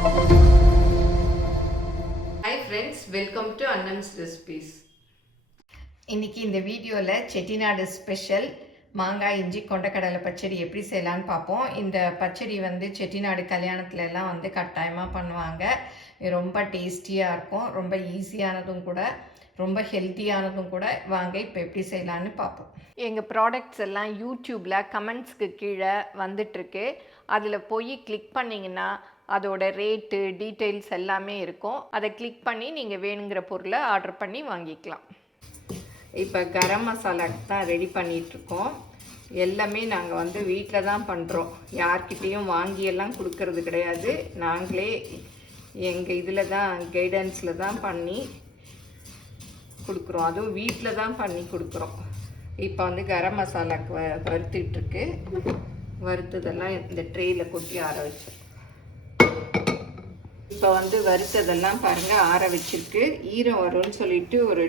Hi friends, welcome to Annam's Recipes. இன்னைக்கு இந்த வீடியோவில் செட்டிநாடு ஸ்பெஷல் மாங்காய் இஞ்சி கொண்டக்கடலை பச்சடி எப்படி செய்யலான்னு பார்ப்போம். இந்த பச்சடி வந்து செட்டிநாடு கல்யாணத்துல எல்லாம் வந்து கட்டாயமாக பண்ணுவாங்க. ரொம்ப டேஸ்டியாக இருக்கும், ரொம்ப ஈஸியானதும் கூட, ரொம்ப ஹெல்த்தியானதும் கூட. வாங்க இப்போ எப்படி செய்யலான்னு பார்ப்போம். எங்கள் ப்ராடக்ட்ஸ் எல்லாம் யூடியூப்பில் கமெண்ட்ஸ்க்கு கீழே வந்துட்டுருக்கு. அதில் போய் கிளிக் பண்ணிங்கன்னா அதோட ரேட்டு டீட்டெயில்ஸ் எல்லாமே இருக்கும். அதை கிளிக் பண்ணி நீங்கள் வேணுங்கிற பொருளை ஆர்டர் பண்ணி வாங்கிக்கலாம். இப்போ கரம் மசாலாக்கு தான் ரெடி பண்ணிகிட்ருக்கோம். எல்லாமே நாங்கள் வந்து வீட்டில் தான் பண்ணுறோம். யார்கிட்டையும் வாங்கியெல்லாம் கொடுக்கறது கிடையாது. நாங்களே எங்கள் இதில் தான் கைடன்ஸில் தான் பண்ணி கொடுக்குறோம். அதுவும் வீட்டில் தான் பண்ணி கொடுக்குறோம். இப்போ வந்து கரம் மசாலாக்கு வறுத்துட்ருக்கு. வறுத்ததெல்லாம் இந்த ட்ரேயில் கொட்டி ஆற வச்சு, இப்போ வந்து வறுத்ததெல்லாம் பாருங்கள் ஆற வச்சிருக்கு. ஈரம் வரும்னு சொல்லிட்டு ஒரு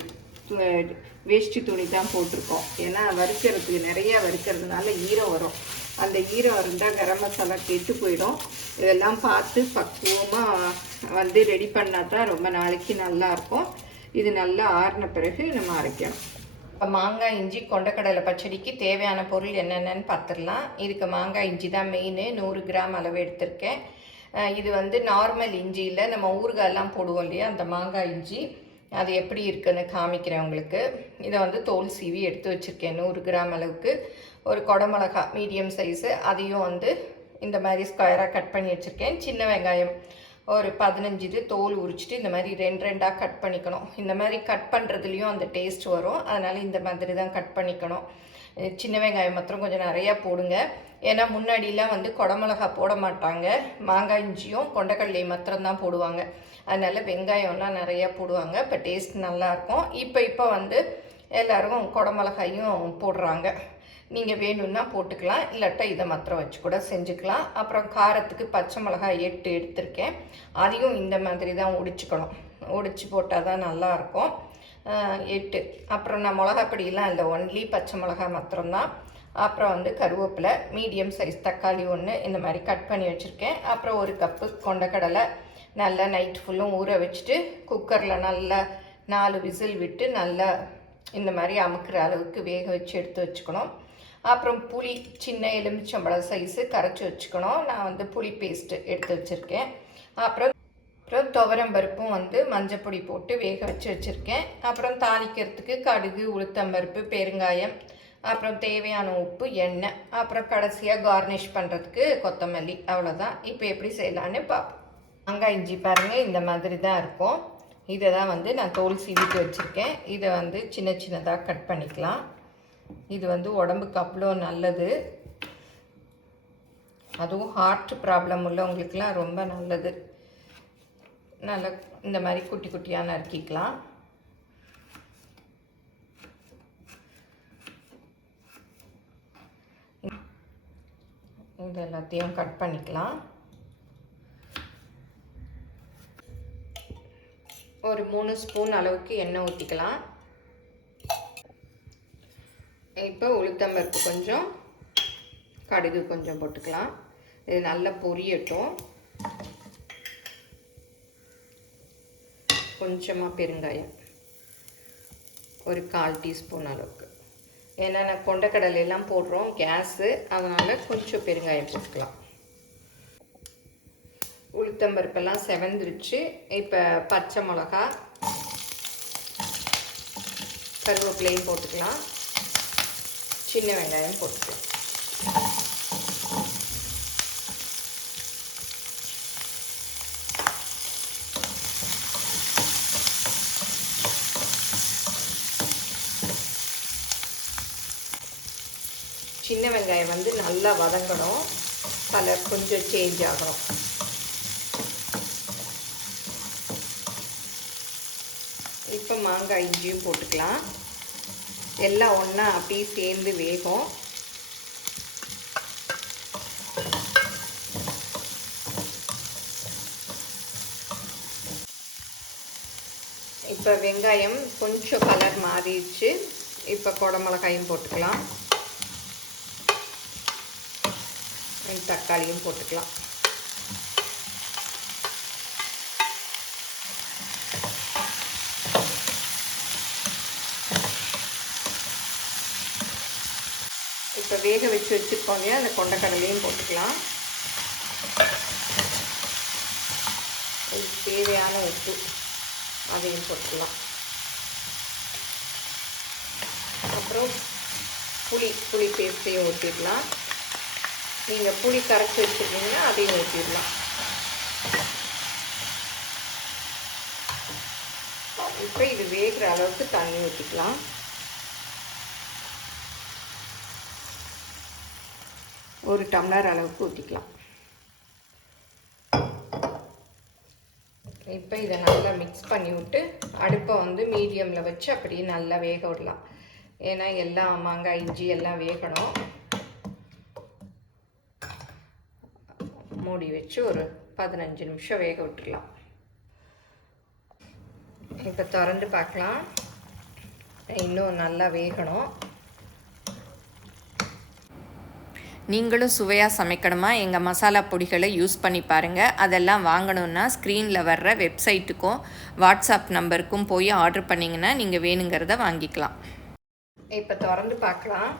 வேஷ்டி துணி தான் போட்டிருக்கோம். ஏன்னா வறுக்கிறதுக்கு நிறையா வறுக்கிறதுனால ஈரம் வரும். அந்த ஈரம் இருந்தால் கரம் மசாலா கெட்டு போயிடும். இதெல்லாம் பார்த்து பக்குவமாக வந்து ரெடி பண்ணால் தான் ரொம்ப நாளைக்கு நல்லாயிருக்கும். இது நல்லா ஆறின பிறகு நம்ம அரைக்கணும். இப்போ மாங்காய் இஞ்சி கொண்டக்கடலை பச்சடிக்கு தேவையான பொருள் என்னென்னு பார்த்துடலாம். இதுக்கு மாங்காய் இஞ்சி தான் மெயின். 100 கிராம் அளவு எடுத்திருக்கேன். இது வந்து நார்மல் இஞ்சியில் நம்ம ஊறுகாயெல்லாம் போடுவோம் இல்லையா, அந்த மாங்காய் இஞ்சி. அது எப்படி இருக்குன்னு காமிக்கிறேன் உங்களுக்கு. இதை வந்து தோல் சீவி எடுத்து வச்சுருக்கேன் 100 கிராம் அளவுக்கு. ஒரு குடமிளகா மீடியம் சைஸு, அதையும் வந்து இந்த மாதிரி ஸ்கொயராக கட் பண்ணி வச்சுருக்கேன். சின்ன வெங்காயம் ஒரு 15 இது தோல் உரிச்சிட்டு இந்த மாதிரி 2 கட் பண்ணிக்கணும். இந்த மாதிரி கட் பண்ணுறதுலேயும் அந்த டேஸ்ட் வரும். அதனால் இந்த மாதிரி தான் கட் பண்ணிக்கணும். சின்ன வெங்காயம் மாத்திரம் கொஞ்சம் நிறையா போடுங்க. ஏன்னா முன்னாடிலாம் வந்து குடமிளகா போட மாட்டாங்க. மாங்காய் இஞ்சியும் கொண்டக்கடலையும் மாத்திரம்தான் போடுவாங்க. அதனால் வெங்காயம்லாம் நிறையா போடுவாங்க. இப்போ டேஸ்ட் நல்லாயிருக்கும். இப்போ வந்து எல்லோரும் குடமிளகாயும் போடுறாங்க. நீங்கள் வேணும்னா போட்டுக்கலாம், இல்லாட்டா இதை மாத்திரம் வச்சு கூட செஞ்சுக்கலாம். அப்புறம் காரத்துக்கு பச்சை மிளகாய் 8 எடுத்திருக்கேன். அதையும் இந்த மாதிரி தான் ஒடிச்சுக்கணும். ஒடிச்சு போட்டால் தான் நல்லாயிருக்கும். 8. அப்புறம் நான் மிளகாப்பொடியெலாம் இல்லை, ஒன்லி பச்சை மிளகா மாத்திரம்தான். அப்புறம் வந்து கருவேப்பிலை, மீடியம் சைஸ் தக்காளி 1 இந்த மாதிரி கட் பண்ணி வச்சுருக்கேன். அப்புறம் 1 கப்பு கொண்டக்கடலை நல்லா நைட் ஃபுல்லும் ஊற வச்சுட்டு குக்கரில் நல்லா 4 விசில் விட்டு நல்லா இந்த மாதிரி அமுக்கிற அளவுக்கு வேக வச்சு எடுத்து வச்சுக்கணும். அப்புறம் புளி சின்ன எலுமிச்சம்பழம் சைஸு கரைச்சி வச்சுக்கணும். நான் வந்து புளி பேஸ்ட்டு எடுத்து வச்சுருக்கேன். அப்புறம் துவரம் பருப்பும் வந்து மஞ்சப்பொடி போட்டு வேக வச்சு வச்சுருக்கேன். அப்புறம் தாளிக்கிறதுக்கு கடுகு, உளுத்தம்பருப்பு, பெருங்காயம், அப்புறம் தேவையான உப்பு, எண்ணெய், அப்புறம் கடைசியாக கார்னிஷ் பண்ணுறதுக்கு கொத்தமல்லி. அவ்வளோதான். இப்போ எப்படி செய்யலான்னு பார்ப்போம். மாங்காய் இஞ்சி பாருங்கள் இந்த மாதிரி தான் இருக்கும். இதை தான் வந்து நான் தோல் சீவிட்டு வச்சுருக்கேன். இதை வந்து சின்ன சின்னதாக கட் பண்ணிக்கலாம். இது வந்து உடம்புக்கு அவ்வளோ நல்லது. அதுவும் ஹார்ட் ப்ராப்ளம் உள்ளவங்களுக்கெல்லாம் ரொம்ப நல்லது. நல்லா இந்த மாதிரி குட்டி குட்டியாக நறுக்கிக்கலாம். இது எல்லாத்தையும் கட் பண்ணிக்கலாம். ஒரு 3 ஸ்பூன் அளவுக்கு எண்ணெய் ஊற்றிக்கலாம். இப்போ உளுத்தம்பருப்பு கொஞ்சம், கடுகு கொஞ்சம் போட்டுக்கலாம். இது நல்லா பொரியட்டும். கொஞ்சமாக பெருங்காயம் ஒரு 1/4 டீஸ்பூன் அளவுக்கு. ஏன்னா நான் கொண்டக்கடலையெல்லாம் போடுறோம், கேஸு, அதனால் கொஞ்சம் பெருங்காயம் போட்டுக்கலாம். உளுத்தம்பருப்பெல்லாம் செவந்துருச்சு. இப்போ பச்சை மிளகா, கருவேப்பிலையும் போட்டுக்கலாம். சின்ன வெங்காயம் போட்டுக்கலாம். சின்ன வெங்காயம் வந்து நல்லா வதங்கணும், கலர் கொஞ்சம் சேஞ்ச் ஆகணும். இப்போ மாங்காய் இஞ்சியும் போட்டுக்கலாம். எல்லாம் ஒன்றா அப்படியே சேர்ந்து வேகும். இப்போ வெங்காயம் கொஞ்சம் கலர் மாறிடுச்சு. இப்போ குடமிளகாயும் போட்டுக்கலாம். தக்காளியும் போட்டுக்கலாம். வேக வச்சு வச்சுருக்கோம் இல்லையா, அந்த கொண்டக்கடலையும் போட்டுக்கலாம். இதுக்கு தேவையான உப்பு அதையும் போட்டுக்கலாம். அப்புறம் புளி பேஸ்ட்டையும் ஊற்றிடலாம். நீங்கள் புளி கரைச்சி வச்சுருக்கீங்கன்னா அதையும் ஊற்றிடலாம். இப்போ இது வேகிற அளவுக்கு தண்ணி ஊற்றிக்கலாம். ஒரு டம்ளர் அளவுக்கு ஊற்றிக்கலாம். இப்போ இதை நல்லா மிக்ஸ் பண்ணி விட்டு அடுப்பை வந்து மீடியமில் வச்சு அப்படியே நல்லா வேக விடலாம். ஏன்னா எல்லாம் மாங்காய் இஞ்சி எல்லாம் வேகணும். மூடி வச்சு ஒரு 15 நிமிஷம் வேக விட்டுக்கலாம். இப்போ திறந்து பார்க்கலாம். இன்னும் நல்லா வேகணும். நீங்களும் சுவையாக சமைக்கணுமா? எங்கள் மசாலா பொடிகளை யூஸ் பண்ணி பாருங்கள். அதெல்லாம் வாங்கணுன்னா ஸ்க்ரீனில் வர்ற வெப்சைட்டுக்கும் வாட்ஸ்அப் நம்பருக்கும் போய் ஆர்டர் பண்ணிங்கன்னா நீங்கள் வேணுங்கிறத வாங்கிக்கலாம். இப்போ திறந்து பார்க்கலாம்.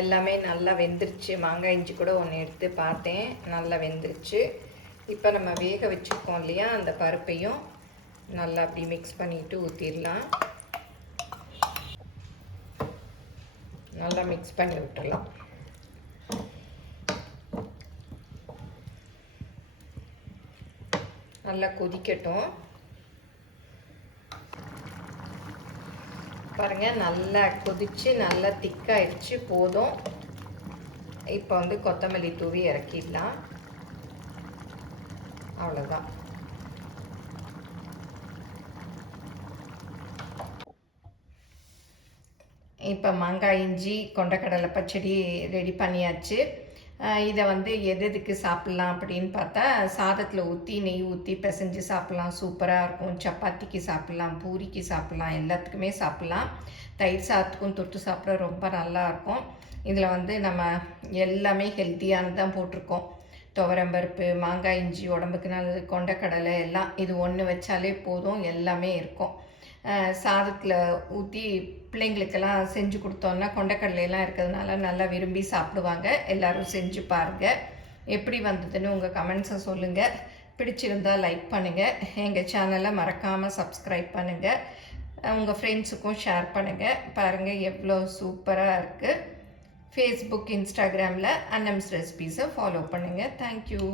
எல்லாமே நல்லா வெந்துருச்சு. மாங்காய் இஞ்சி கூட ஒன்று எடுத்து பார்த்தேன், நல்லா வெந்துருச்சு. இப்போ நம்ம வேக வச்சுருக்கோம் இல்லையா, அந்த பருப்பையும் நல்லா அப்படி மிக்ஸ் பண்ணிவிட்டு ஊற்றிடலாம். நல்லா மிக்ஸ் பண்ணி விட்டுடலாம். நல்லா கொதிக்கட்டும். பாருங்கள், நல்லா கொதித்து நல்லா திக்காயிடுச்சு. போதும். இப்போ வந்து கொத்தமல்லி தூவி இறக்கிடலாம். அவ்வளோதான். இப்போ மாங்காய் இஞ்சி கொண்டக்கடலை பச்சடி ரெடி பண்ணியாச்சு. இதை வந்து எதுக்கு சாப்பிட்லாம் அப்படின்னு பார்த்தா, சாதத்தில் ஊற்றி நெய் ஊற்றி பிசைஞ்சு சாப்பிட்லாம். சூப்பராக இருக்கும். சப்பாத்திக்கு சாப்பிட்லாம், பூரிக்கு சாப்பிட்லாம், எல்லாத்துக்குமே சாப்பிட்லாம். தயிர் சாதத்துக்கும் தொட்டு சாப்பிட ரொம்ப நல்லாயிருக்கும். இதில் வந்து நம்ம எல்லாமே ஹெல்த்தியானது தான் போட்டிருக்கோம். துவரம்பருப்பு, மாங்காய் இஞ்சி உடம்புக்கு நல்லது, கொண்டக்கடலை எல்லாம் இது ஒன்று வச்சாலே போதும், எல்லாமே இருக்கும். சாதத்தில் ஊற்றி பிள்ளைங்களுக்கெல்லாம் செஞ்சு கொடுத்தோன்னா கொண்டக்கடலையெல்லாம் இருக்கிறதுனால நல்லா விரும்பி சாப்பிடுவாங்க. எல்லோரும் செஞ்சு பாருங்கள். எப்படி வந்ததுன்னு உங்கள் கமெண்ட்ஸை சொல்லுங்கள். பிடிச்சிருந்தால் லைக் பண்ணுங்கள். எங்கள் சேனலை மறக்காமல் சப்ஸ்கிரைப் பண்ணுங்கள். உங்கள் ஃப்ரெண்ட்ஸுக்கும் ஷேர் பண்ணுங்கள். பாருங்கள் எவ்வளோ சூப்பராக இருக்குது. ஃபேஸ்புக், இன்ஸ்டாகிராமில் அன்னம்ஸ் ரெசிபீஸை ஃபாலோ பண்ணுங்கள். தேங்க்யூ.